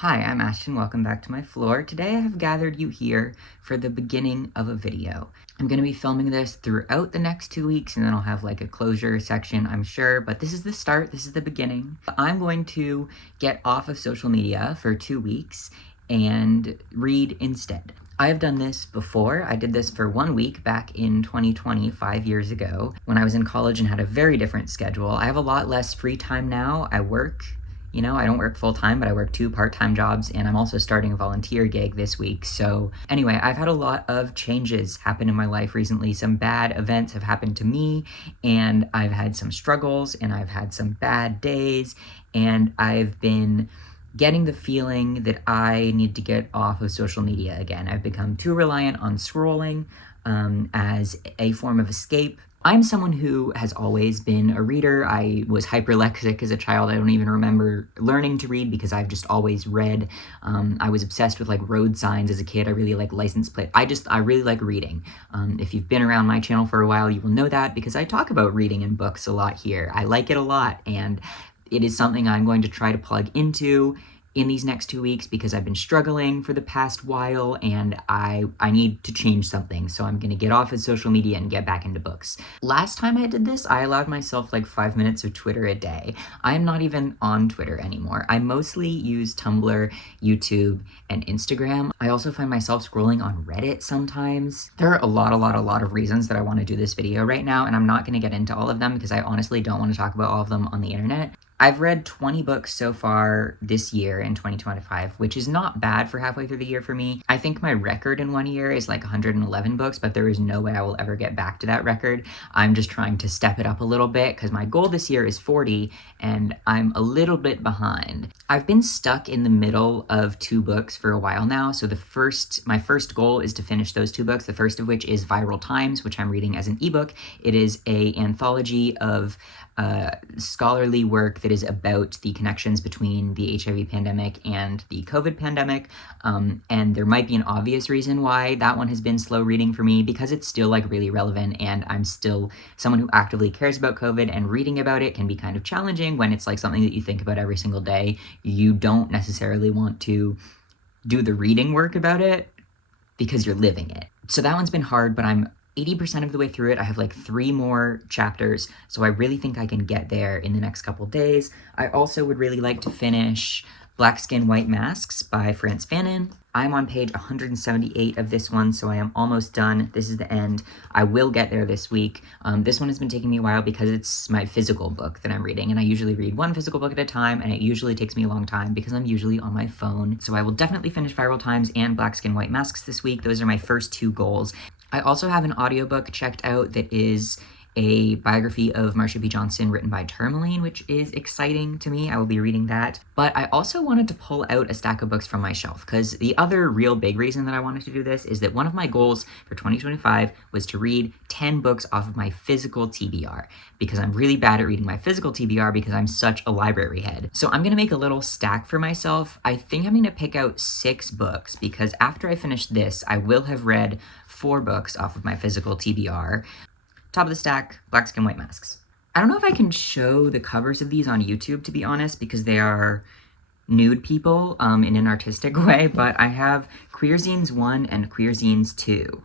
Hi, I'm Ashton. Welcome back to my floor. Today I have gathered you here for the beginning of a video. I'm going to be filming this throughout the next 2 weeks, and then I'll have like a closure section, I'm sure, but this is the start, this is the beginning. I'm going to get off of social media for 2 weeks and read instead. I have done this before. I did this for 1 week back in 2020, 5 years ago, when I was in college and had a very different schedule. I have a lot less free time now. I work. I don't work full-time, but I work 2 part-time jobs, and I'm also starting a volunteer gig this week. So anyway, I've had a lot of changes happen in my life recently. Some bad events have happened to me, and I've had some struggles, and I've had some bad days, and I've been getting the feeling that I need to get off of social media again. I've become too reliant on scrolling as a form of escape. I'm someone who has always been a reader. I was hyperlexic as a child. I don't even remember learning to read because I've just always read. I was obsessed with like road signs as a kid. I really like license plate. I really like reading. If you've been around my channel for a while, you will know that because I talk about reading and books a lot here. I like it a lot, and it is something I'm going to try to plug into in these next 2 weeks because I've been struggling for the past while, and I need to change something. So I'm gonna get off of social media and get back into books. Last time I did this, I allowed myself like 5 minutes of Twitter a day. I am not even on Twitter anymore. I mostly use Tumblr, YouTube, and Instagram. I also find myself scrolling on Reddit sometimes. There are a lot of reasons that I want to do this video right now, and I'm not gonna get into all of them because I honestly don't want to talk about all of them on the internet. I've read 20 books so far this year in 2025, which is not bad for halfway through the year for me. I think my record in 1 year is like 111 books, but there is no way I will ever get back to that record. I'm just trying to step it up a little bit because my goal this year is 40, and I'm a little bit behind. I've been stuck in the middle of 2 books for a while now, so my first goal is to finish those 2 books, the first of which is Viral Times, which I'm reading as an ebook. It is an anthology of scholarly work that is about the connections between the HIV pandemic and the COVID pandemic, and there might be an obvious reason why that one has been slow reading for me, because it's still like really relevant, and I'm still someone who actively cares about COVID, and reading about it can be kind of challenging when it's like something that you think about every single day. You don't necessarily want to do the reading work about it because you're living it. So that one's been hard, but I'm 80% of the way through it. I have like 3 more chapters, so I really think I can get there in the next couple days. I also would really like to finish Black Skin, White Masks by Frantz Fanon. I'm on page 178 of this one, so I am almost done. This is the end. I will get there this week. This one has been taking me a while because it's my physical book that I'm reading, and I usually read 1 physical book at a time, and it usually takes me a long time because I'm usually on my phone. So I will definitely finish Viral Times and Black Skin, White Masks this week. Those are my first 2 goals. I also have an audiobook checked out that is a biography of Marsha P. Johnson written by Tourmaline, which is exciting to me. I will be reading that. But I also wanted to pull out a stack of books from my shelf, because the other real big reason that I wanted to do this is that one of my goals for 2025 was to read 10 books off of my physical TBR, because I'm really bad at reading my physical TBR because I'm such a library head. So I'm gonna make a little stack for myself. I think I'm gonna pick out 6 books, because after I finish this, I will have read 4 books off of my physical TBR. Top of the stack, Black Skin, White Masks. I don't know if I can show the covers of these on YouTube, to be honest, because they are nude people in an artistic way, but I have Queer Zines 1 and Queer Zines 2.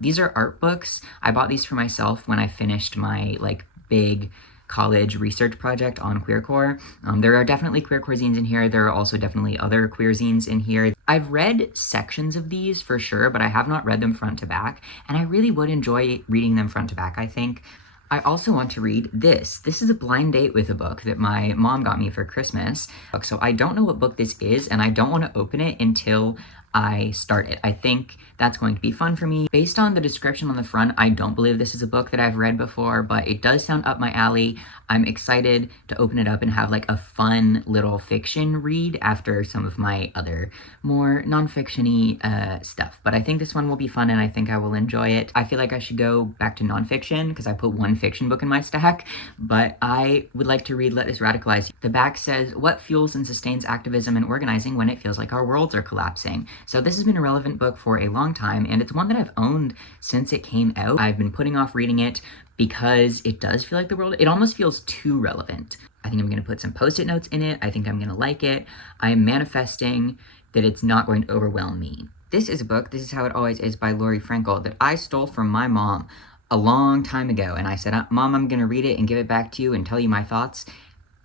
These are art books. I bought these for myself when I finished my like big college research project on queercore. There are definitely queercore zines in here. There are also definitely other queer zines in here. I've read sections of these for sure, but I have not read them front to back, and I really would enjoy reading them front to back, I think. I also want to read this. This is a blind date with a book that my mom got me for Christmas. So I don't know what book this is, and I don't want to open it until I start it. I think that's going to be fun for me. Based on the description on the front, I don't believe this is a book that I've read before, but it does sound up my alley. I'm excited to open it up and have like a fun little fiction read after some of my other more non-fiction-y stuff. But I think this one will be fun, and I think I will enjoy it. I feel like I should go back to non-fiction because I put 1 fiction book in my stack, but I would like to read Let Us Radicalize You. The back says, "What fuels and sustains activism and organizing when it feels like our worlds are collapsing?" So this has been a relevant book for a long time, and it's one that I've owned since it came out. I've been putting off reading it because it does feel like it almost feels too relevant. I think I'm going to put some post-it notes in it. I think I'm going to like it. I am manifesting that it's not going to overwhelm me. This is a book, This Is How It Always Is by Lori Frankel, that I stole from my mom a long time ago. And I said, Mom, I'm going to read it and give it back to you and tell you my thoughts.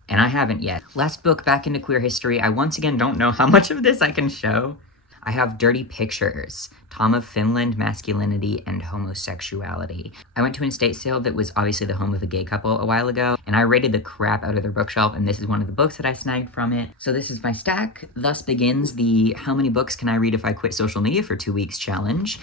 And I haven't yet. Last book back into queer history. I once again don't know how much of this I can show. I have Dirty Pictures, Tom of Finland, Masculinity and Homosexuality. I went to an estate sale that was obviously the home of a gay couple a while ago, and I raided the crap out of their bookshelf, and this is one of the books that I snagged from it. So this is my stack. Thus begins the how many books can I read if I quit social media for 2 weeks challenge.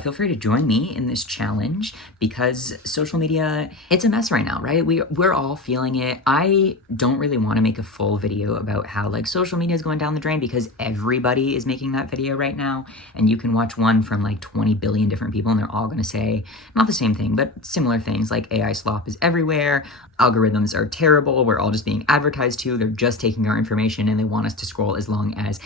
Feel free to join me in this challenge, because social media, it's a mess right now, right? We're all feeling it. I don't really want to make a full video about how like social media is going down the drain, because everybody is making that video right now, and you can watch one from like 20 billion different people and they're all going to say not the same thing, but similar things like AI slop is everywhere, algorithms are terrible, we're all just being advertised to, they're just taking our information and they want us to scroll as long as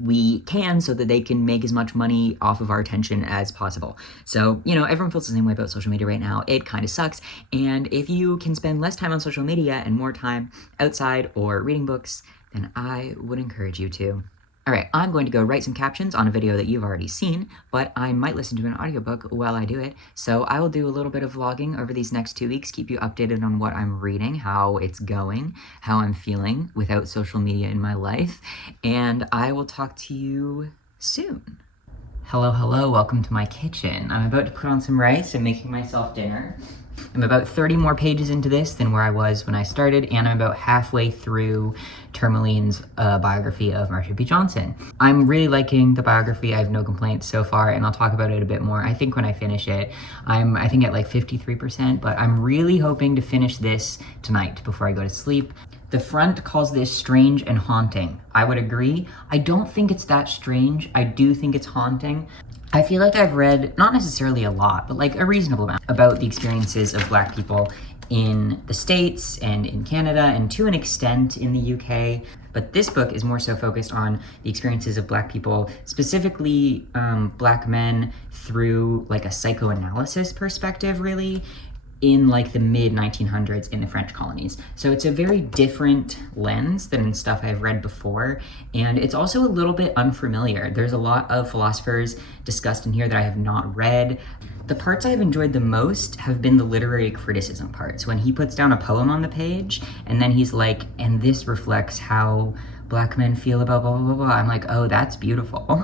we can so that they can make as much money off of our attention as possible. So, you know, everyone feels the same way about social media right now. It kind of sucks. And if you can spend less time on social media and more time outside or reading books, then I would encourage you to. All right, I'm going to go write some captions on a video that you've already seen, but I might listen to an audiobook while I do it. So I will do a little bit of vlogging over these next 2 weeks, keep you updated on what I'm reading, how it's going, how I'm feeling without social media in my life, and I will talk to you soon. Hello, welcome to my kitchen. I'm about to put on some rice and making myself dinner. I'm about 30 more pages into this than where I was when I started, and I'm about halfway through Tourmaline's biography of Marsha P. Johnson. I'm really liking the biography. I have no complaints so far, and I'll talk about it a bit more. I think when I finish it, I think at like 53%, but I'm really hoping to finish this tonight before I go to sleep. The front calls this strange and haunting. I would agree. I don't think it's that strange. I do think it's haunting. I feel like I've read, not necessarily a lot, but like a reasonable amount about the experiences of Black people in the States and in Canada and to an extent in the UK. But this book is more so focused on the experiences of Black people, specifically Black men through like a psychoanalysis perspective, really, in like the mid 1900s in the French colonies. So it's a very different lens than stuff I've read before, and it's also a little bit unfamiliar. There's a lot of philosophers discussed in here that I have not read. The parts I've enjoyed the most have been the literary criticism parts, when he puts down a poem on the page and then he's like, and this reflects how Black men feel about blah, blah, blah, blah. I'm like, oh, that's beautiful,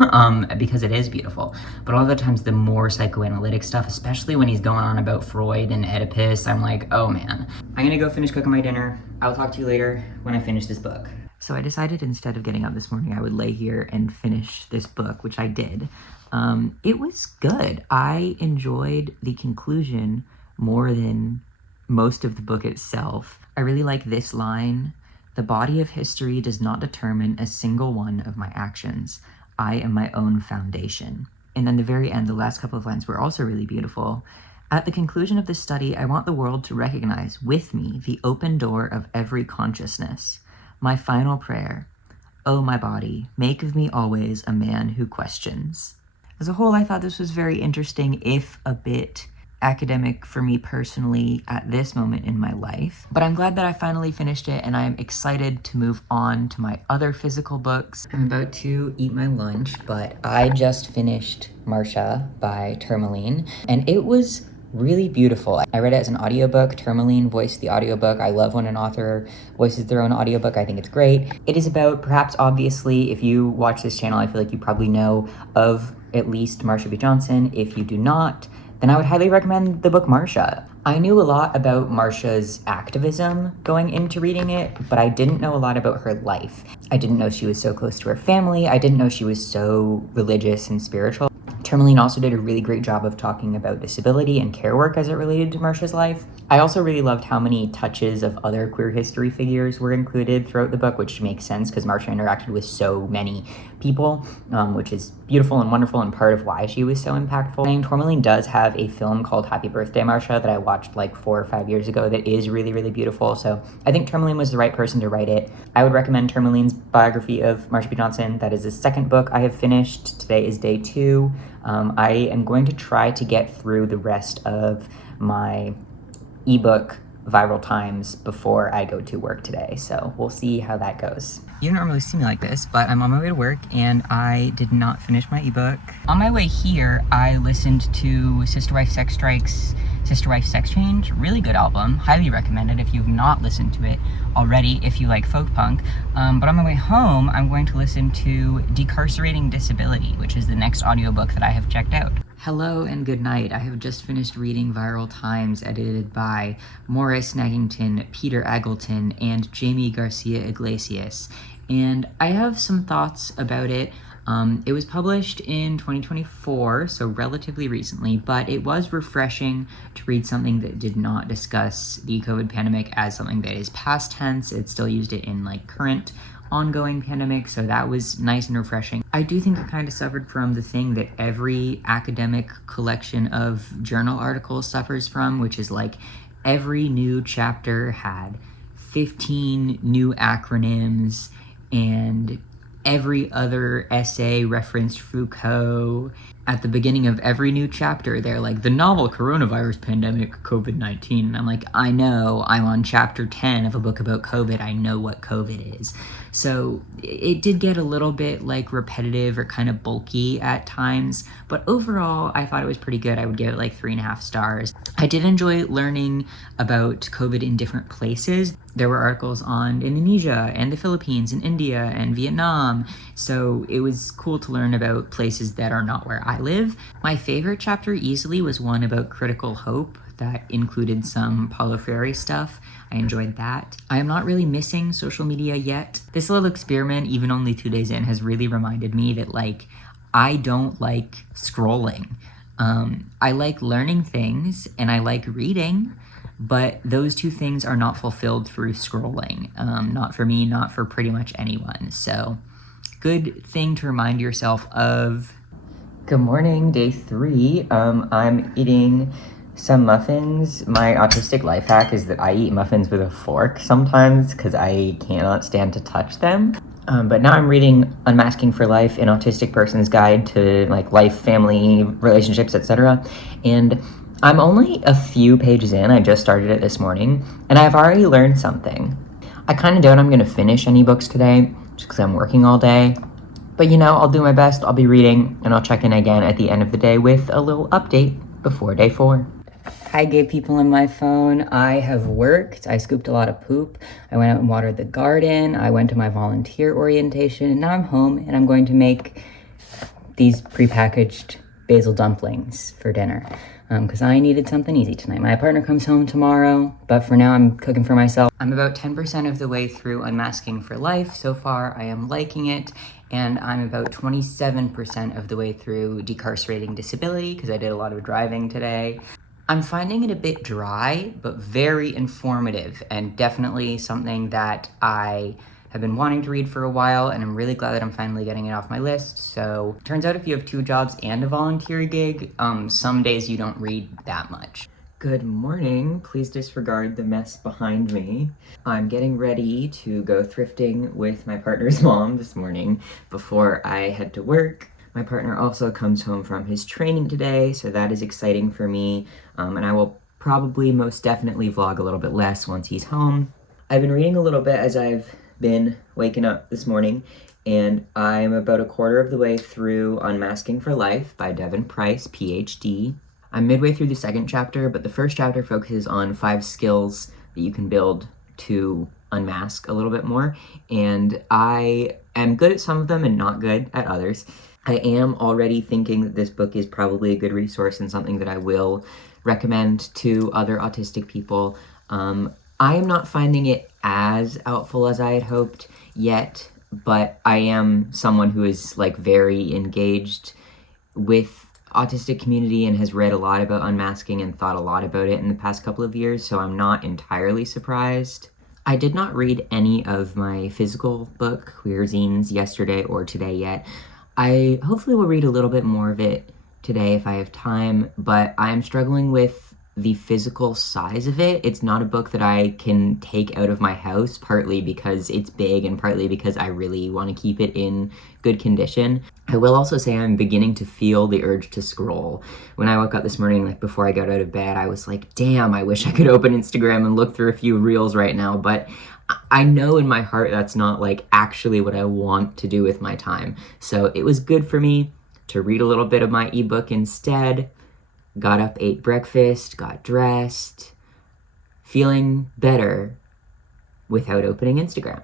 because it is beautiful. But all the times the more psychoanalytic stuff, especially when he's going on about Freud and Oedipus, I'm like, oh man. I'm gonna go finish cooking my dinner. I'll talk to you later when I finish this book. So I decided instead of getting up this morning, I would lay here and finish this book, which I did. It was good. I enjoyed the conclusion more than most of the book itself. I really like this line: "The body of history does not determine a single one of my actions. I am my own foundation." And then the very end, the last couple of lines were also really beautiful. "At the conclusion of this study, I want the world to recognize with me the open door of every consciousness. My final prayer, oh my body, make of me always a man who questions." As a whole, I thought this was very interesting, if a bit academic for me personally at this moment in my life. But I'm glad that I finally finished it, and I'm excited to move on to my other physical books. I'm about to eat my lunch, but I just finished Marsha by Tourmaline, and it was really beautiful. I read it as an audiobook. Tourmaline voiced the audiobook. I love when an author voices their own audiobook. I think it's great. It is about, perhaps obviously, if you watch this channel, I feel like you probably know of at least Marsha B. Johnson. If you do not, then I would highly recommend the book Marsha. I knew a lot about Marsha's activism going into reading it, but I didn't know a lot about her life. I didn't know she was so close to her family. I didn't know she was so religious and spiritual. Tourmaline also did a really great job of talking about disability and care work as it related to Marcia's life. I also really loved how many touches of other queer history figures were included throughout the book, which makes sense because Marcia interacted with so many people, which is beautiful and wonderful and part of why she was so impactful. And Tourmaline does have a film called Happy Birthday, Marcia, that I watched like 4 or 5 years ago that is really, really beautiful. So I think Tourmaline was the right person to write it. I would recommend Tourmaline's biography of Marsha P. Johnson. That is the second book I have finished. Today is day 2. I am going to try to get through the rest of my ebook Viral Times before I go to work today, so we'll see how that goes. You don't normally see me like this, but I'm on my way to work and I did not finish my ebook. On my way here, I listened to Sister Wife Sex Change, really good album, highly recommended if you've not listened to it already, if you like folk punk. But on my way home, I'm going to listen to Decarcerating Disability, which is the next audiobook that I have checked out. Hello and good night. I have just finished reading Viral Times, edited by Morris Naggington, Peter Aggleton, and Jamie Garcia Iglesias. And I have some thoughts about it. It was published in 2024, so relatively recently, but it was refreshing to read something that did not discuss the COVID pandemic as something that is past tense. It still used it in like current ongoing pandemic, so that was nice and refreshing. I do think it kind of suffered from the thing that every academic collection of journal articles suffers from, which is like every new chapter had 15 new acronyms, and every other essay referenced Foucault. At the beginning of every new chapter, they're like, the novel coronavirus pandemic, COVID-19. And I'm like, I know, I'm on chapter 10 of a book about COVID. I know what COVID is. So it did get a little bit like repetitive or kind of bulky at times, but overall, I thought it was pretty good. I would give it like 3.5 stars. I did enjoy learning about COVID in different places. There were articles on Indonesia and the Philippines and India and Vietnam. So it was cool to learn about places that are not where I live. My favorite chapter easily was one about critical hope that included some Paulo Freire stuff. I enjoyed that. I am not really missing social media yet. This little experiment, even only 2 days in, has really reminded me that like, I don't like scrolling. I like learning things and I like reading, but those two things are not fulfilled through scrolling. Not for me, not for pretty much anyone. So good thing to remind yourself of. Good morning, day 3. I'm eating some muffins. My autistic life hack is that I eat muffins with a fork sometimes because I cannot stand to touch them. But now I'm reading Unmasking for Life, an autistic person's guide to like life, family, relationships, etc. And I'm only a few pages in. I just started it this morning, and I've already learned something. I kind of doubt I'm going to finish any books today just because I'm working all day. But you know, I'll do my best. I'll be reading, and I'll check in again at the end of the day with a little update before day 4. Hi, gay people in my phone. I have worked. I scooped a lot of poop. I went out and watered the garden. I went to my volunteer orientation, and now I'm home, and I'm going to make these prepackaged basil dumplings for dinner because I needed something easy tonight. My partner comes home tomorrow, but for now I'm cooking for myself. I'm about 10% of the way through Unmasking for Life. So far, I am liking it, and I'm about 27% of the way through Decarcerating Disability because I did a lot of driving today. I'm finding it a bit dry, but very informative, and definitely something that I have been wanting to read for a while, and I'm really glad that I'm finally getting it off my list. So turns out if you have 2 jobs and a volunteer gig, some days you don't read that much. Good morning. Please disregard the mess behind me. I'm getting ready to go thrifting with my partner's mom this morning before I head to work. My partner also comes home from his training today, so that is exciting for me, and I will probably most definitely vlog a little bit less once he's home. I've been reading a little bit as I've been waking up this morning, and I'm about a quarter of the way through Unmasking for Life by Devin Price, PhD. I'm midway through the second chapter, but the first chapter focuses on 5 skills that you can build to unmask a little bit more, and I am good at some of them and not good at others. I am already thinking that this book is probably a good resource and something that I will recommend to other autistic people. I am not finding it as helpful as I had hoped yet, but I am someone who is like very engaged with autistic community and has read a lot about unmasking and thought a lot about it in the past couple of years, so I'm not entirely surprised. I did not read any of my physical book, Queer Zines, yesterday or today yet. I hopefully will read a little bit more of it today if I have time, but I'm struggling with the physical size of it. It's not a book that I can take out of my house, partly because it's big and partly because I really want to keep it in good condition. I will also say I'm beginning to feel the urge to scroll. When I woke up this morning, like before I got out of bed, I was like, damn, I wish I could open Instagram and look through a few reels right now, but I know in my heart that's not like actually what I want to do with my time. So it was good for me to read a little bit of my ebook instead. Got up, ate breakfast, got dressed, feeling better without opening Instagram.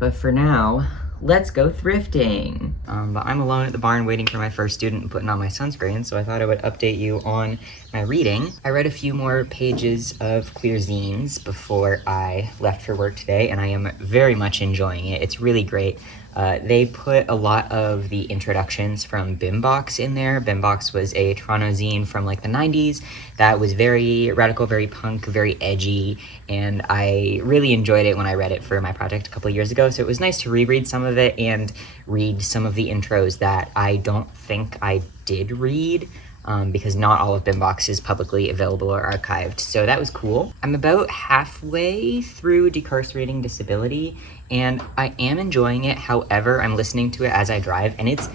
But for now, let's go thrifting. But I'm alone at the barn waiting for my first student and putting on my sunscreen, so I thought I would update you on my reading. I read a few more pages of Queer Zines before I left for work today, and I am very much enjoying it. It's really great. They put a lot of the introductions from Bimbox in there. Bimbox was a Toronto zine from like the 90s that was very radical, very punk, very edgy, and I really enjoyed it when I read it for my project a couple of years ago, so it was nice to reread some of it and read some of the intros that I don't think I did read. Because not all of Bimbox is publicly available or archived, so that was cool. I'm about halfway through Decarcerating Disability, and I am enjoying it. However, I'm listening to it as I drive, and it's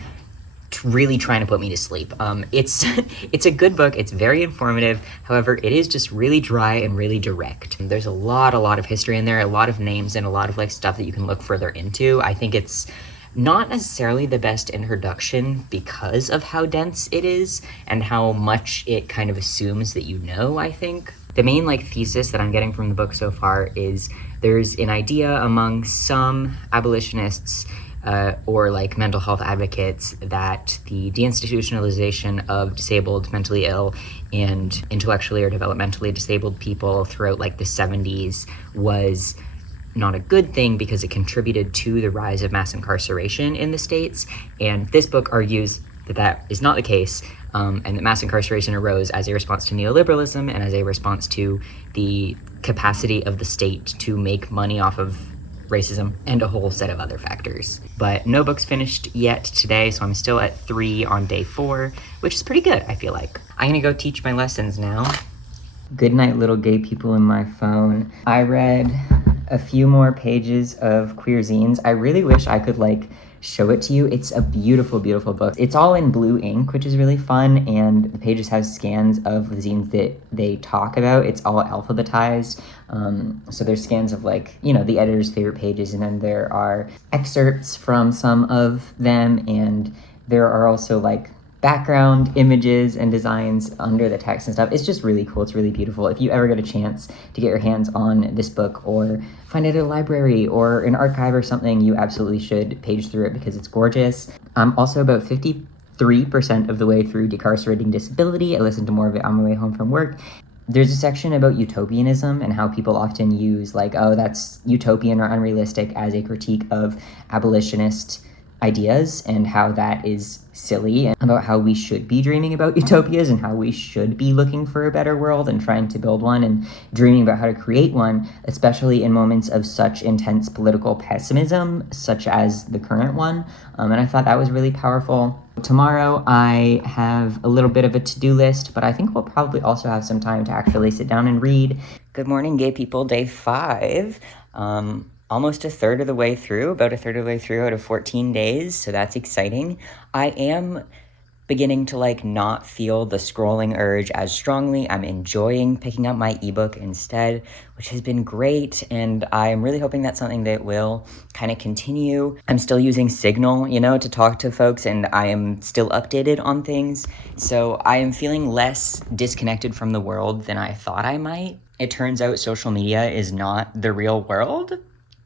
really trying to put me to sleep. It's it's a good book. It's very informative. However, it is just really dry and really direct. There's a lot of history in there, a lot of names, and a lot of like stuff that you can look further into. I think it's not necessarily the best introduction because of how dense it is and how much it kind of assumes that you know, I think. The main like thesis that I'm getting from the book so far is there's an idea among some abolitionists or like mental health advocates that the deinstitutionalization of disabled, mentally ill, and intellectually or developmentally disabled people throughout like the 70s was not a good thing because it contributed to the rise of mass incarceration in the States. And this book argues that that is not the case, and that mass incarceration arose as a response to neoliberalism and as a response to the capacity of the state to make money off of racism and a whole set of other factors. But no book's finished yet today, so I'm still at 3 on day 4, which is pretty good, I feel like. I'm gonna go teach my lessons now. Good night, little gay people in my phone. I read a few more pages of Queer Zines. I really wish I could like show it to you. It's a beautiful, beautiful book. It's all in blue ink, which is really fun, and the pages have scans of the zines that they talk about. It's all alphabetized. So there's scans of like, you know, the editor's favorite pages, and then there are excerpts from some of them, and there are also like background images and designs under the text and stuff. It's just really cool. It's really beautiful. If you ever get a chance to get your hands on this book or find it at a library or an archive or something, you absolutely should page through it because it's gorgeous. I'm also about 53% of the way through Decarcerating Disability. I listened to more of it on my way home from work. There's a section about utopianism and how people often use like, oh, that's utopian or unrealistic as a critique of abolitionist ideas and how that is silly, and about how we should be dreaming about utopias and how we should be looking for a better world and trying to build one and dreaming about how to create one, especially in moments of such intense political pessimism such as the current one. And I thought that was really powerful. Tomorrow I have a little bit of a to-do list, but I think we'll probably also have some time to actually sit down and read. Good morning, gay people. Day 5. Almost a third of the way through, about a third of the way through out of 14 days, so that's exciting. I am beginning to like not feel the scrolling urge as strongly. I'm enjoying picking up my ebook instead, which has been great, and I'm really hoping that's something that will kind of continue. I'm still using Signal, you know, to talk to folks, and I am still updated on things, so I am feeling less disconnected from the world than I thought I might. It turns out social media is not the real world.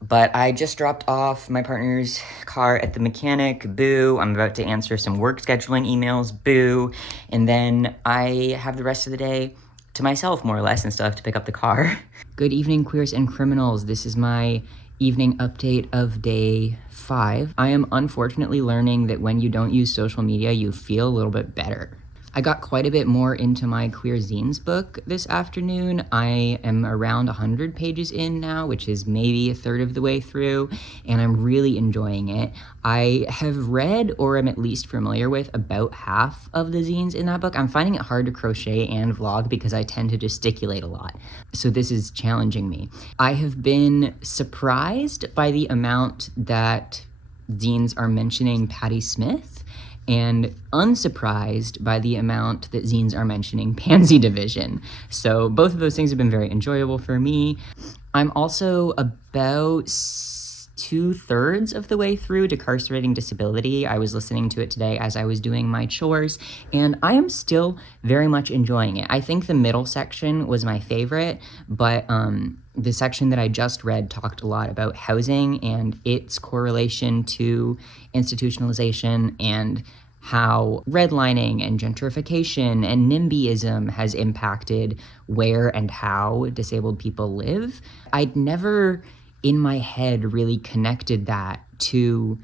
But I just dropped off my partner's car at the mechanic, boo. I'm about to answer some work scheduling emails, boo. And then I have the rest of the day to myself, more or less, and still have to pick up the car. Good evening, queers and criminals. This is my evening update of day 5. I am unfortunately learning that when you don't use social media, you feel a little bit better. I got quite a bit more into my Queer Zines book this afternoon. I am around 100 pages in now, which is maybe a third of the way through, and I'm really enjoying it. I have read, or am at least familiar with, about half of the zines in that book. I'm finding it hard to crochet and vlog because I tend to gesticulate a lot, so this is challenging me. I have been surprised by the amount that zines are mentioning Patti Smith, and unsurprised by the amount that zines are mentioning Pansy Division. So both of those things have been very enjoyable for me. I'm also about 2/3 of the way through Decarcerating Disability. I was listening to it today as I was doing my chores, and I am still very much enjoying it. I think the middle section was my favorite, but the section that I just read talked a lot about housing and its correlation to institutionalization and how redlining and gentrification and NIMBYism has impacted where and how disabled people live. I'd never in my head really connected that to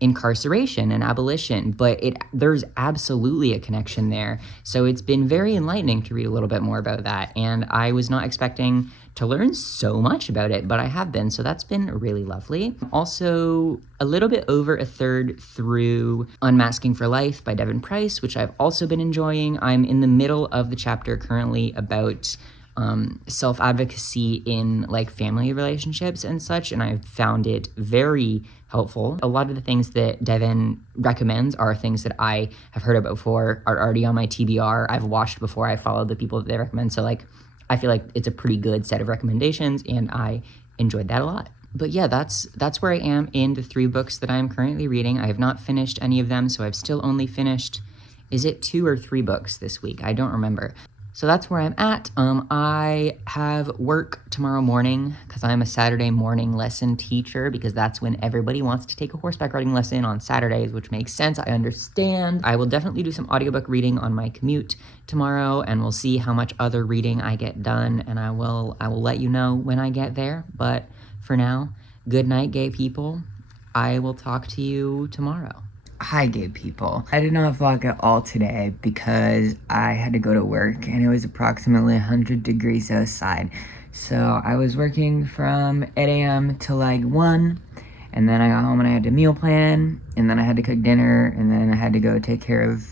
incarceration and abolition, but there's absolutely a connection there. So it's been very enlightening to read a little bit more about that, and I was not expecting to learn so much about it, but I have been, so that's been really lovely. Also, a little bit over a third through Unmasking for Life by Devin Price, which I've also been enjoying. I'm in the middle of the chapter currently about self-advocacy in like family relationships and such, and I've found it very helpful. A lot of the things that Devin recommends are things that I have heard about before, are already on my TBR. I've watched before, I followed the people that they recommend, so like I feel like it's a pretty good set of recommendations, and I enjoyed that a lot. But yeah, that's where I am in the 3 books that I'm currently reading. I have not finished any of them, so I've still only finished, is it 2 or 3 books this week? I don't remember. So that's where I'm at. I have work tomorrow morning because I'm a Saturday morning lesson teacher, because that's when everybody wants to take a horseback riding lesson on Saturdays, which makes sense. I understand. I will definitely do some audiobook reading on my commute tomorrow, and we'll see how much other reading I get done, and I will let you know when I get there. But for now, good night, gay people. I will talk to you tomorrow. Hi, gay people. I did not vlog at all today because I had to go to work and it was approximately 100 degrees outside. So I was working from 8 a.m. to like 1, and then I got home and I had to meal plan, and then I had to cook dinner, and then I had to go take care of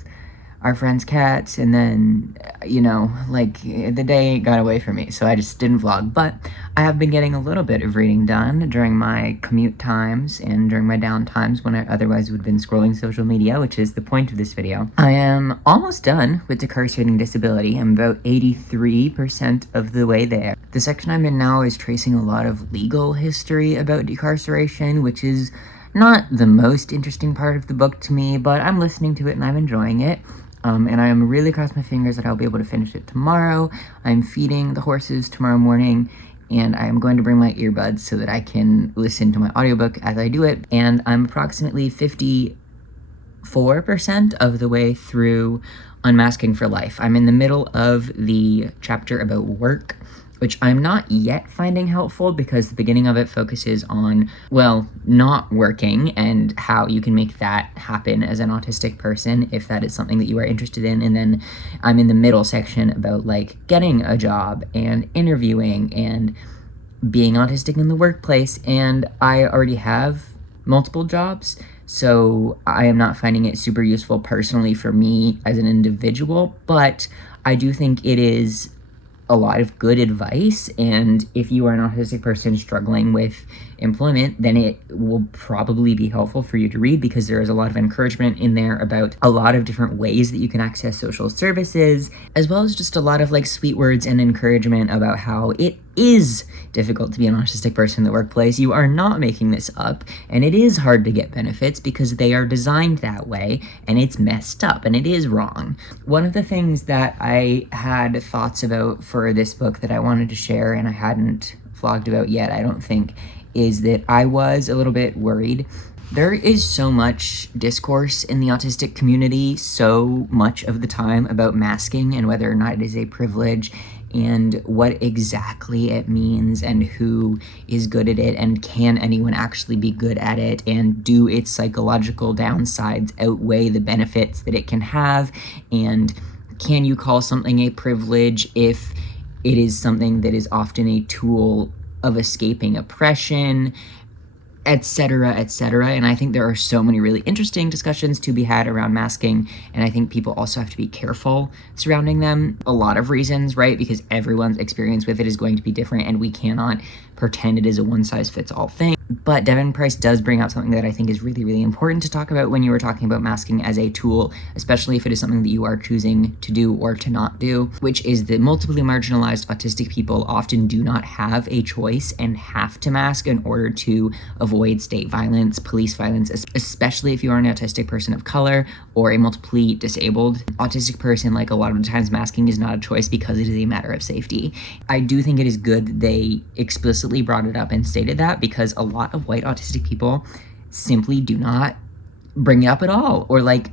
our friend's cats, and then, you know, like, the day got away from me, so I just didn't vlog. But I have been getting a little bit of reading done during my commute times and during my down times when I otherwise would have been scrolling social media, which is the point of this video. I am almost done with Decarcerating Disability. I'm about 83% of the way there. The section I'm in now is tracing a lot of legal history about decarceration, which is not the most interesting part of the book to me, but I'm listening to it and I'm enjoying it. And I am really crossing my fingers that I'll be able to finish it tomorrow. I'm feeding the horses tomorrow morning, and I'm going to bring my earbuds so that I can listen to my audiobook as I do it. And I'm approximately 54% of the way through Unmasking for Life. I'm in the middle of the chapter about work, which I'm not yet finding helpful because the beginning of it focuses on, well, not working and how you can make that happen as an autistic person if that is something that you are interested in. And then I'm in the middle section about like getting a job and interviewing and being autistic in the workplace. And I already have multiple jobs, so I am not finding it super useful personally for me as an individual, but I do think it is a lot of good advice, and if you are an autistic person struggling with employment, then it will probably be helpful for you to read, because there is a lot of encouragement in there about a lot of different ways that you can access social services, as well as just a lot of like sweet words and encouragement about how it is difficult to be an autistic person in the workplace. You are not making this up, and it is hard to get benefits because they are designed that way, and it's messed up, and it is wrong. One of the things that I had thoughts about for this book that I wanted to share, and I hadn't vlogged about yet, I don't think, is that I was a little bit worried. There is so much discourse in the autistic community so much of the time about masking and whether or not it is a privilege and what exactly it means and who is good at it and can anyone actually be good at it, and do its psychological downsides outweigh the benefits that it can have, and can you call something a privilege if it is something that is often a tool of escaping oppression, etc., etc. And I think there are so many really interesting discussions to be had around masking, and I think people also have to be careful surrounding them. A lot of reasons, right? Because everyone's experience with it is going to be different, and we cannot pretend it is a one-size-fits-all thing. But Devin Price does bring up something that I think is really, really important to talk about when you were talking about masking as a tool, especially if it is something that you are choosing to do or to not do, which is that multiply marginalized autistic people often do not have a choice and have to mask in order to avoid state violence, police violence, especially if you are an autistic person of color or a multiply disabled autistic person. Like, a lot of the times masking is not a choice because it is a matter of safety. I do think it is good that they explicitly brought it up and stated that, because a lot of white autistic people simply do not bring it up at all, or like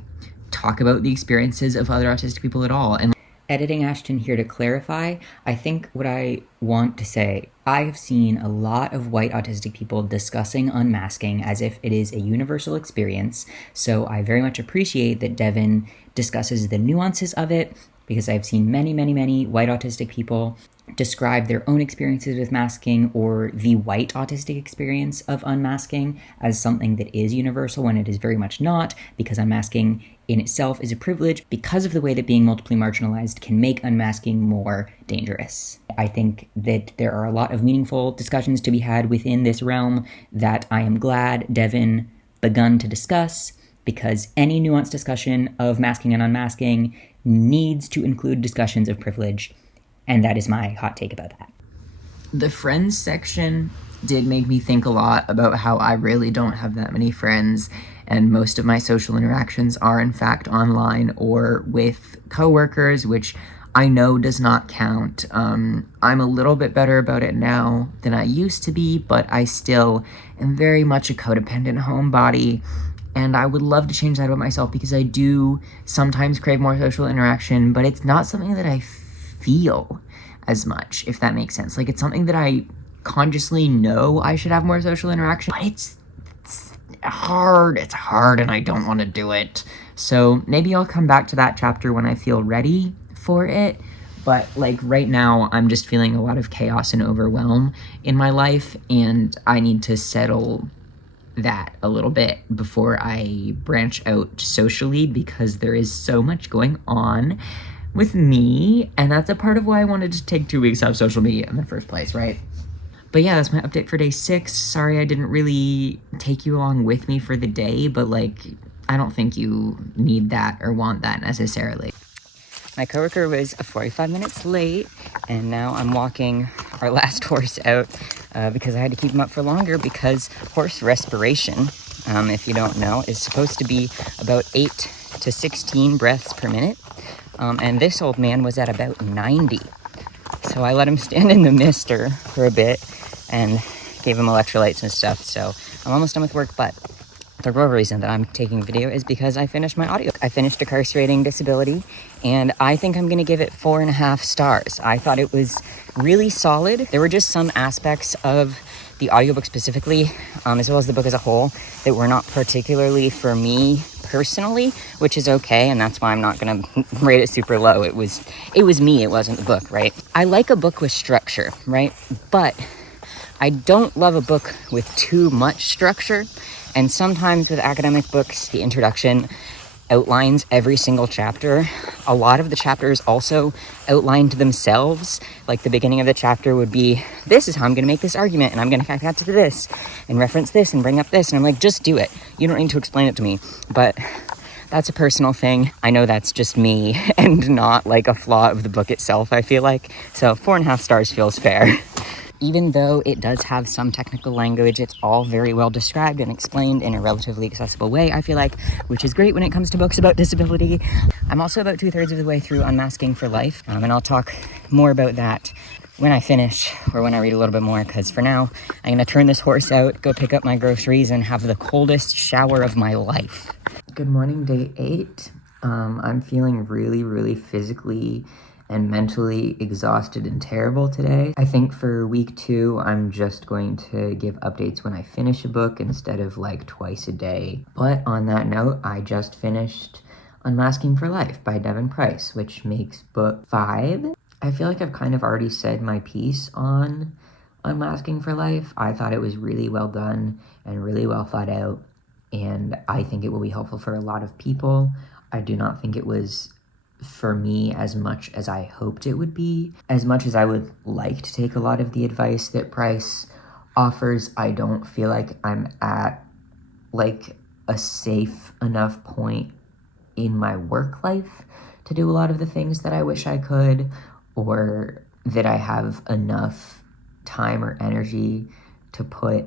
talk about the experiences of other autistic people at all. And editing Ashton here to clarify, I think what I want to say, I've seen a lot of white autistic people discussing unmasking as if it is a universal experience, so I very much appreciate that Devin discusses the nuances of it, because I've seen many, many, many white autistic people describe their own experiences with masking, or the white autistic experience of unmasking, as something that is universal when it is very much not, because unmasking in itself is a privilege because of the way that being multiply marginalized can make unmasking more dangerous. I think that there are a lot of meaningful discussions to be had within this realm that I am glad Devin begun to discuss, because any nuanced discussion of masking and unmasking needs to include discussions of privilege. And that is my hot take about that. The friends section did make me think a lot about how I really don't have that many friends, and most of my social interactions are in fact online or with coworkers, which I know does not count. I'm a little bit better about it now than I used to be, but I still am very much a codependent homebody, and I would love to change that about myself, because I do sometimes crave more social interaction, but it's not something that I feel as much, if that makes sense. Like, it's something that I consciously know I should have more social interaction, but it's hard, and I don't want to do it. So maybe I'll come back to that chapter when I feel ready for it, but like right now I'm just feeling a lot of chaos and overwhelm in my life, and I need to settle that a little bit before I branch out socially, because there is so much going on with me, and that's a part of why I wanted to take 2 weeks off social media in the first place, right? But yeah, that's my update for day 6. Sorry I didn't really take you along with me for the day, but like, I don't think you need that or want that necessarily. My coworker was 45 minutes late, and now I'm walking our last horse out because I had to keep him up for longer, because horse respiration, if you don't know, is supposed to be about 8 to 16 breaths per minute. And this old man was at about 90. So I let him stand in the mister for a bit and gave him electrolytes and stuff. So I'm almost done with work, but the real reason that I'm taking video is because I finished my audio. I finished Decarcerating Disability, and I think I'm gonna give it 4.5 stars. I thought it was really solid. There were just some aspects of the audiobook specifically, as well as the book as a whole, that were not particularly for me personally, which is okay, and that's why I'm not gonna rate it super low. It was me, it wasn't the book, right? I like a book with structure, right? But I don't love a book with too much structure, and sometimes with academic books, the introduction outlines every single chapter. A lot of the chapters also outlined themselves. Like, the beginning of the chapter would be, this is how I'm going to make this argument, and I'm going to connect that to this, and reference this, and bring up this, and I'm like, just do it. You don't need to explain it to me. But that's a personal thing. I know that's just me, and not like a flaw of the book itself, I feel like. So 4.5 stars feels fair. Even though it does have some technical language, it's all very well described and explained in a relatively accessible way, I feel like, which is great when it comes to books about disability. I'm also about 2/3 of the way through Unmasking for Life, and I'll talk more about that when I finish, or when I read a little bit more, because for now, I'm going to turn this horse out, go pick up my groceries, and have the coldest shower of my life. Good morning, day 8. I'm feeling really, really physically and mentally exhausted and terrible today. I think for week 2, I'm just going to give updates when I finish a book instead of like twice a day. But on that note, I just finished Unmasking for Life by Devin Price, which makes book 5. I feel like I've kind of already said my piece on Unmasking for Life. I thought it was really well done and really well thought out, and I think it will be helpful for a lot of people. I do not think it was for me as much as I hoped it would be. As much as I would like to take a lot of the advice that Price offers, I don't feel like I'm at like a safe enough point in my work life to do a lot of the things that I wish I could, or that I have enough time or energy to put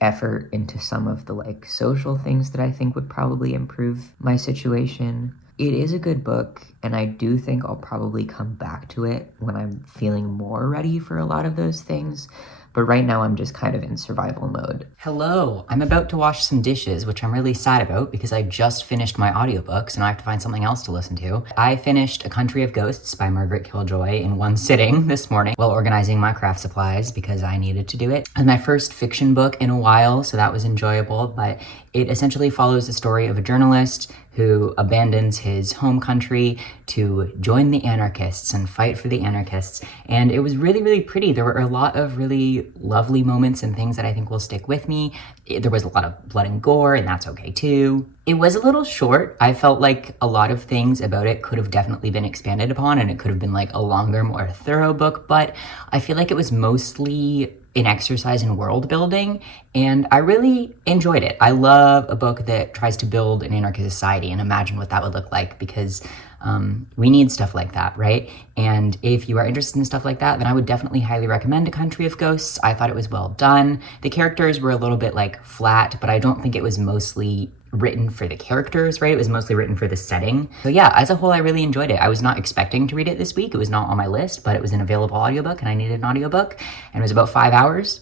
effort into some of the like social things that I think would probably improve my situation. It is a good book, and I do think I'll probably come back to it when I'm feeling more ready for a lot of those things. But right now I'm just kind of in survival mode. Hello, I'm about to wash some dishes, which I'm really sad about because I just finished my audiobooks and I have to find something else to listen to. I finished A Country of Ghosts by Margaret Killjoy in one sitting this morning while organizing my craft supplies because I needed to do it. It was my first fiction book in a while, so that was enjoyable, but it essentially follows the story of a journalist who abandons his home country to join the anarchists and fight for the anarchists. And it was really, really pretty. There were a lot of really lovely moments and things that I think will stick with me. There was a lot of blood and gore, and that's okay too. It was a little short. I felt like a lot of things about it could have definitely been expanded upon, and it could have been like a longer, more thorough book, but I feel like it was mostly an exercise in world building, and I really enjoyed it. I love a book that tries to build an anarchist society and imagine what that would look like, because we need stuff like that, right? And if you are interested in stuff like that, then I would definitely highly recommend A Country of Ghosts. I thought it was well done. The characters were a little bit like flat, but I don't think it was mostly written for the characters, right? It was mostly written for the setting. So yeah, as a whole, I really enjoyed it. I was not expecting to read it this week. It was not on my list, but it was an available audiobook and I needed an audiobook, and it was about 5 hours.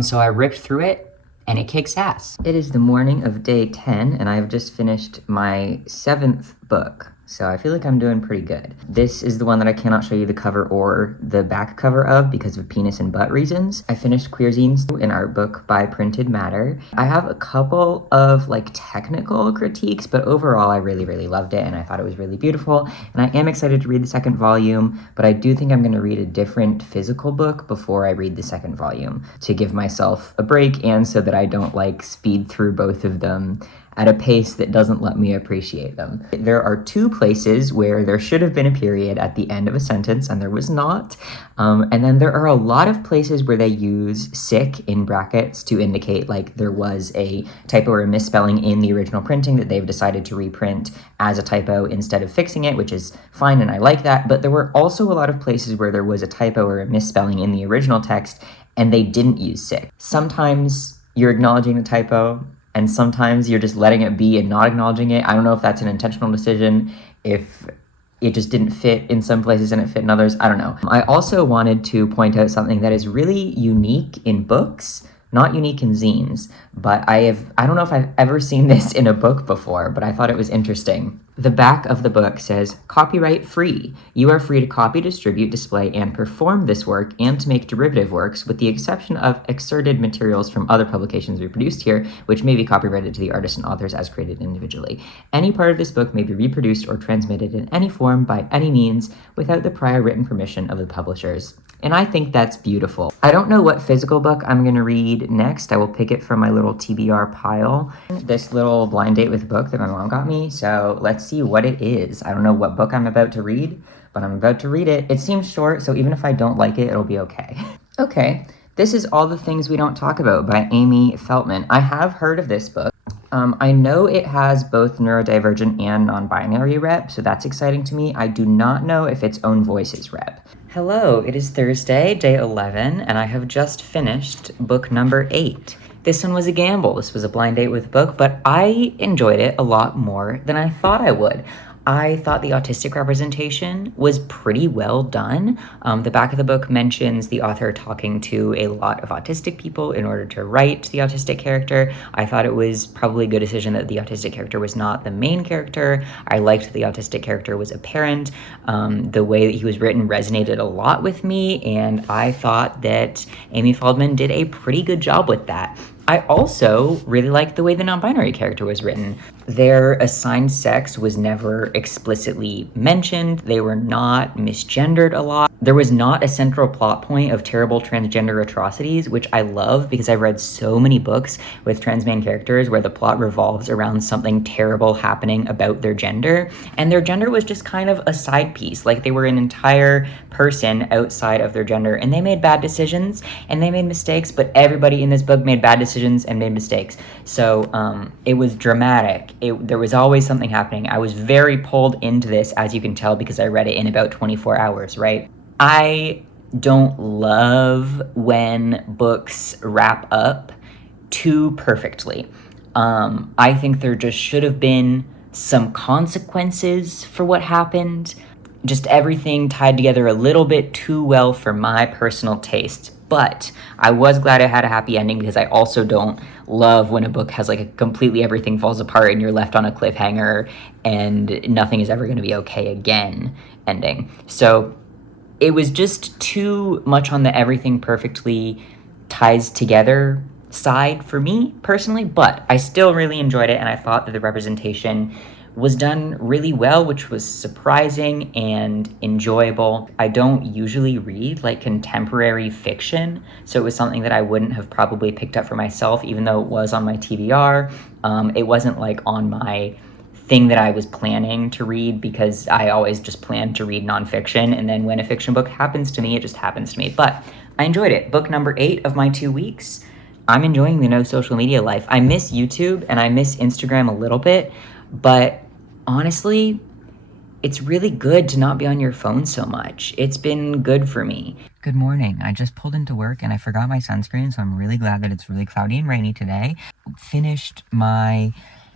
So I ripped through it and it kicks ass. It is the morning of day 10 and I've just finished my 7th book. So I feel like I'm doing pretty good. This is the one that I cannot show you the cover or the back cover of because of penis and butt reasons. I finished Queer Zines, an art book by Printed Matter. I have a couple of like technical critiques, but overall I really, really loved it and I thought it was really beautiful. And I am excited to read the 2nd volume, but I do think I'm gonna read a different physical book before I read the 2nd volume to give myself a break and so that I don't like speed through both of them at a pace that doesn't let me appreciate them. There are 2 places where there should have been a period at the end of a sentence and there was not. And then there are a lot of places where they use sick in brackets to indicate like there was a typo or a misspelling in the original printing that they've decided to reprint as a typo instead of fixing it, which is fine and I like that. But there were also a lot of places where there was a typo or a misspelling in the original text and they didn't use sick. Sometimes you're acknowledging the typo, and sometimes you're just letting it be and not acknowledging it. I don't know if that's an intentional decision, if it just didn't fit in some places and it fit in others. I don't know. I also wanted to point out something that is really unique in books, not unique in zines, but I don't know if I've ever seen this in a book before, but I thought it was interesting. The back of the book says, copyright free. You are free to copy, distribute, display, and perform this work and to make derivative works with the exception of excerpted materials from other publications reproduced here, which may be copyrighted to the artists and authors as created individually. Any part of this book may be reproduced or transmitted in any form by any means without the prior written permission of the publishers. And I think that's beautiful. I don't know what physical book I'm gonna read next. I will pick it from my little TBR pile. This little blind date with a book that my mom got me, so let's see what it is. I don't know what book I'm about to read, but I'm about to read it. It seems short, so even if I don't like it, it'll be okay. Okay, this is All the Things We Don't Talk About by Amy Feltman. I have heard of this book. I know it has both neurodivergent and non-binary rep, so that's exciting to me. I do not know if its own voices rep. Hello, it is Thursday, day 11, and I have just finished book number 8. This one was a gamble. This was a blind date with a book, but I enjoyed it a lot more than I thought I would. I thought the autistic representation was pretty well done. The back of the book mentions the author talking to a lot of autistic people in order to write the autistic character. I thought it was probably a good decision that the autistic character was not the main character. I liked the autistic character was a parent. The way that he was written resonated a lot with me, and I thought that Amy Feldman did a pretty good job with that. I also really liked the way the non-binary character was written. Their assigned sex was never explicitly mentioned. They were not misgendered a lot. There was not a central plot point of terrible transgender atrocities, which I love because I've read so many books with trans man characters where the plot revolves around something terrible happening about their gender, and their gender was just kind of a side piece. Like, they were an entire person outside of their gender, and they made bad decisions and they made mistakes, but everybody in this book made bad decisions and made mistakes. So it was dramatic. There was always something happening. I was very pulled into this, as you can tell, because I read it in about 24 hours, right? I don't love when books wrap up too perfectly. I think there just should have been some consequences for what happened. Just everything tied together a little bit too well for my personal taste. But I was glad it had a happy ending, because I also don't love when a book has like a completely everything falls apart and you're left on a cliffhanger and nothing is ever going to be okay again ending. So it was just too much on the everything perfectly ties together side for me personally, but I still really enjoyed it, and I thought that the representation was done really well, which was surprising and enjoyable. I don't usually read like contemporary fiction, so it was something that I wouldn't have probably picked up for myself, even though it was on my TBR. It wasn't like on my thing that I was planning to read, because I always just plan to read nonfiction, and then when a fiction book happens to me, it just happens to me. But I enjoyed it. Book number 8 of my 2 weeks. I'm enjoying the no social media life. I miss YouTube and I miss Instagram a little bit, but honestly, it's really good to not be on your phone so much. It's been good for me. Good morning. I just pulled into work and I forgot my sunscreen, so I'm really glad that it's really cloudy and rainy today. Finished my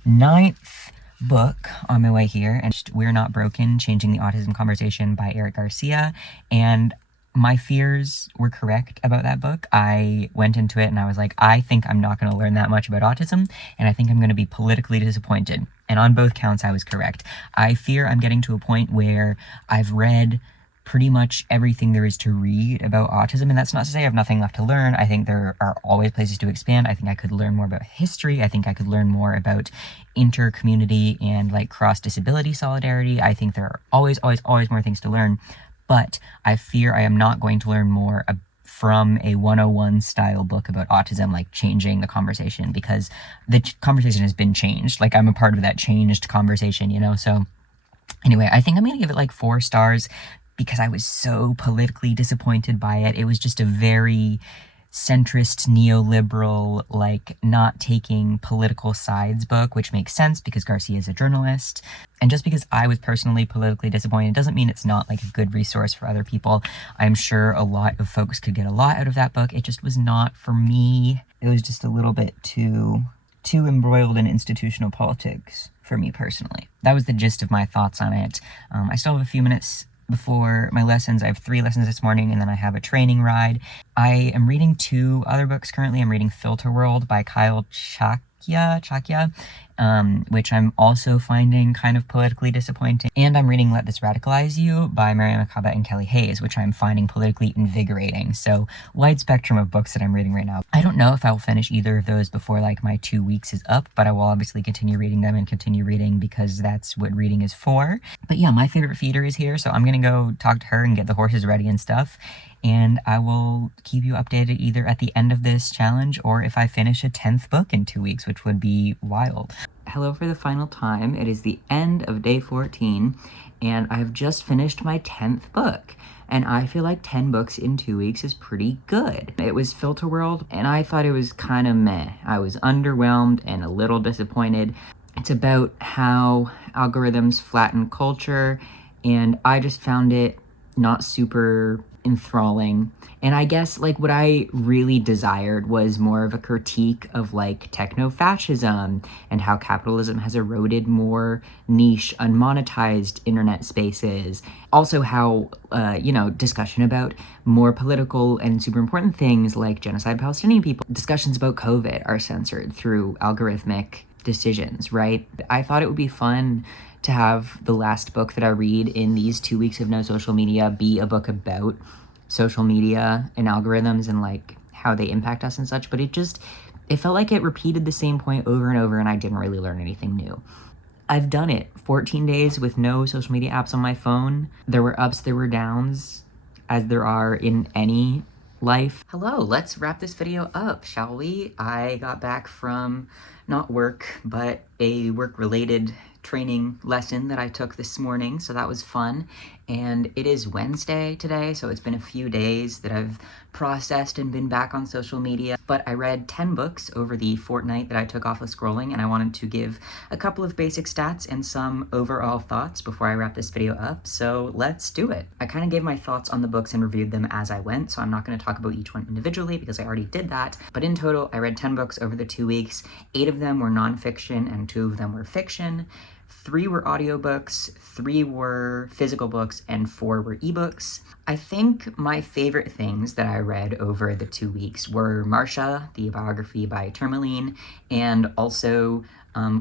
9th book on my way here, and We're Not Broken, Changing the Autism Conversation by Eric Garcia, and my fears were correct about that book. I went into it and I was like, I think I'm not going to learn that much about autism, and I think I'm going to be politically disappointed. And on both counts, I was correct. I fear I'm getting to a point where I've read pretty much everything there is to read about autism, and that's not to say I have nothing left to learn. I think there are always places to expand. I think I could learn more about history. I think I could learn more about inter-community and like cross-disability solidarity. I think there are always more things to learn, but I fear I am not going to learn more from a 101 style book about autism, like changing the conversation, because the conversation has been changed. Like, I'm a part of that changed conversation, you know? So anyway, I think I'm going to give it like 4 stars, because I was so politically disappointed by it. It was just a very centrist, neoliberal, like not taking political sides book, which makes sense because Garcia is a journalist. And just because I was personally politically disappointed doesn't mean it's not like a good resource for other people. I'm sure a lot of folks could get a lot out of that book. It just was not for me. It was just a little bit too embroiled in institutional politics for me personally. That was the gist of my thoughts on it. I still have a few minutes before my lessons. I have 3 lessons this morning, and then I have a training ride. I am reading 2 other books currently. I'm reading Filter World by Kyle Chakya, which I'm also finding kind of politically disappointing. And I'm reading Let This Radicalize You by Mariame Kaba and Kelly Hayes, which I'm finding politically invigorating. So, wide spectrum of books that I'm reading right now. I don't know if I will finish either of those before like my 2 weeks is up, but I will obviously continue reading them and continue reading, because that's what reading is for. But yeah, my favorite feeder is here, so I'm gonna go talk to her and get the horses ready and stuff. And I will keep you updated either at the end of this challenge or if I finish a 10th book in 2 weeks, which would be wild. Hello for the final time. It is the end of day 14, and I've just finished my 10th book. And I feel like 10 books in 2 weeks is pretty good. It was Filter World, and I thought it was kind of meh. I was underwhelmed and a little disappointed. It's about how algorithms flatten culture, and I just found it not super enthralling. And I guess like what I really desired was more of a critique of like techno-fascism and how capitalism has eroded more niche, unmonetized internet spaces. Also how, discussion about more political and super important things like genocide of Palestinian people. Discussions about COVID are censored through algorithmic decisions, right? I thought it would be fun to have the last book that I read in these 2 weeks of no social media be a book about social media and algorithms and like how they impact us and such, but It felt like it repeated the same point over and over and I didn't really learn anything new. I've done it. 14 days with no social media apps on my phone. There were ups, there were downs, as there are in any life. Hello, let's wrap this video up, shall we? I got back from not work, but a work-related training lesson that I took this morning, so that was fun. And it is Wednesday today, so it's been a few days that I've processed and been back on social media. But I read 10 books over the fortnight that I took off of scrolling, and I wanted to give a couple of basic stats and some overall thoughts before I wrap this video up, so let's do it. I kind of gave my thoughts on the books and reviewed them as I went, so I'm not going to talk about each one individually because I already did that. But in total, I read 10 books over the 2 weeks. 8 of them were nonfiction and 2 of them were fiction. 3 were audiobooks, 3 were physical books, and 4 were ebooks. I think my favorite things that I read over the 2 weeks were Marcia, the biography by Tourmaline, and also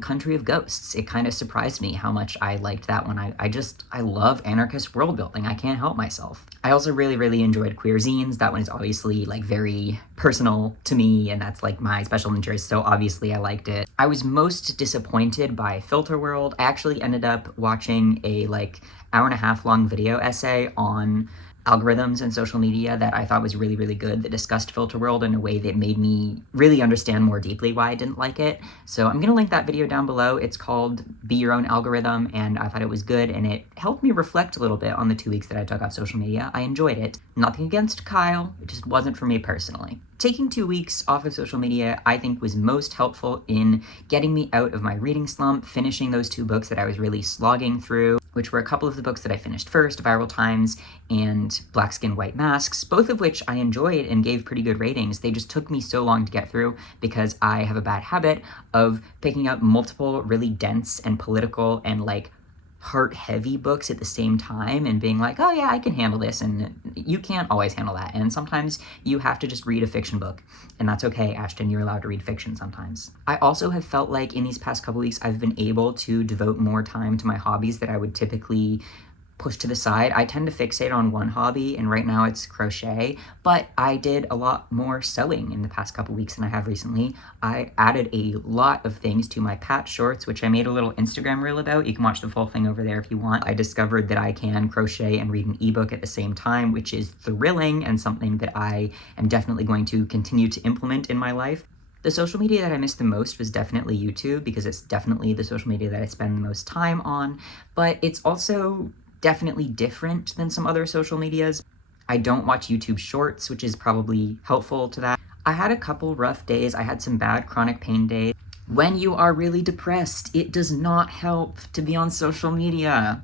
Country of Ghosts. It kind of surprised me how much I liked that one. I love anarchist world building. I can't help myself. I also really enjoyed Queer Zines. That one is obviously like very personal to me, and that's like my special interest, so obviously I liked it. I was most disappointed by Filter World. I actually ended up watching a like hour-and-a-half long video essay on algorithms and social media that I thought was really good, that discussed Filter World in a way that made me really understand more deeply why I didn't like it. So I'm gonna link that video down below. It's called Be Your Own Algorithm, and I thought it was good, and it helped me reflect a little bit on the 2 weeks that I took off social media. I enjoyed it. Nothing against Kyle, it just wasn't for me personally. Taking 2 weeks off of social media, I think, was most helpful in getting me out of my reading slump, finishing those 2 books that I was really slogging through, which were a couple of the books that I finished first, Viral Times and Black Skin, White Masks, both of which I enjoyed and gave pretty good ratings. They just took me so long to get through because I have a bad habit of picking up multiple really dense and political and like heart-heavy books at the same time and being like, oh yeah, I can handle this, and you can't always handle that, and sometimes you have to just read a fiction book, and that's okay, Ashton, you're allowed to read fiction sometimes. I also have felt like in these past couple weeks I've been able to devote more time to my hobbies that I would typically push to the side. I tend to fixate on one hobby, and right now it's crochet, but I did a lot more sewing in the past couple weeks than I have recently. I added a lot of things to my patch shorts, which I made a little Instagram reel about. You can watch the full thing over there if you want. I discovered that I can crochet and read an ebook at the same time, which is thrilling and something that I am definitely going to continue to implement in my life. The social media that I missed the most was definitely YouTube, because it's definitely the social media that I spend the most time on, but it's also definitely different than some other social medias. I don't watch YouTube Shorts, which is probably helpful to that. I had a couple rough days. I had some bad chronic pain days. When you are really depressed, it does not help to be on social media.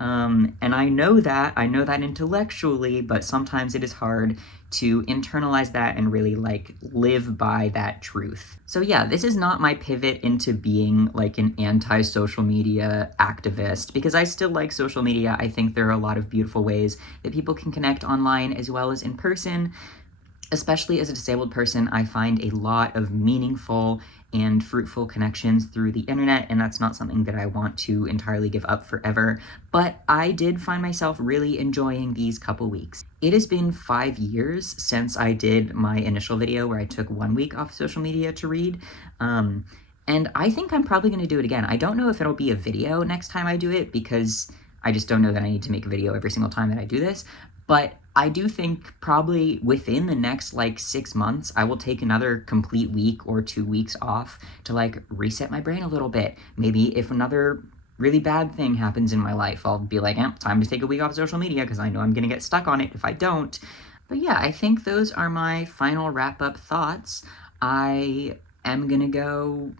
And I know that intellectually, but sometimes it is hard to internalize that and really like live by that truth. So yeah, this is not my pivot into being like an anti-social media activist, because I still like social media. I think there are a lot of beautiful ways that people can connect online as well as in person. Especially as a disabled person, I find a lot of meaningful and fruitful connections through the internet, and that's not something that I want to entirely give up forever, but I did find myself really enjoying these couple weeks. It has been 5 years since I did my initial video where I took 1 week off social media to read, and I think I'm probably going to do it again. I don't know if it'll be a video next time I do it, because I just don't know that I need to make a video every single time that I do this, but I do think probably within the next like 6 months, I will take another complete week or 2 weeks off to like reset my brain a little bit. Maybe if another really bad thing happens in my life, I'll be like, time to take a week off social media because I know I'm gonna get stuck on it if I don't. But yeah, I think those are my final wrap-up thoughts. I am gonna go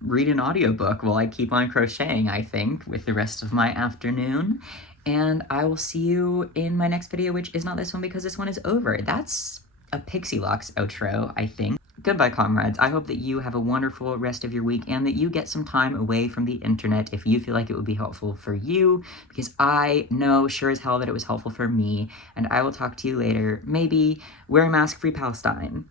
read an audiobook while I keep on crocheting, I think, with the rest of my afternoon. And I will see you in my next video, which is not this one because this one is over. That's a Pixie Locks outro, I think. Goodbye, comrades. I hope that you have a wonderful rest of your week and that you get some time away from the internet if you feel like it would be helpful for you, because I know sure as hell that it was helpful for me, and I will talk to you later. Maybe wear a mask, free Palestine.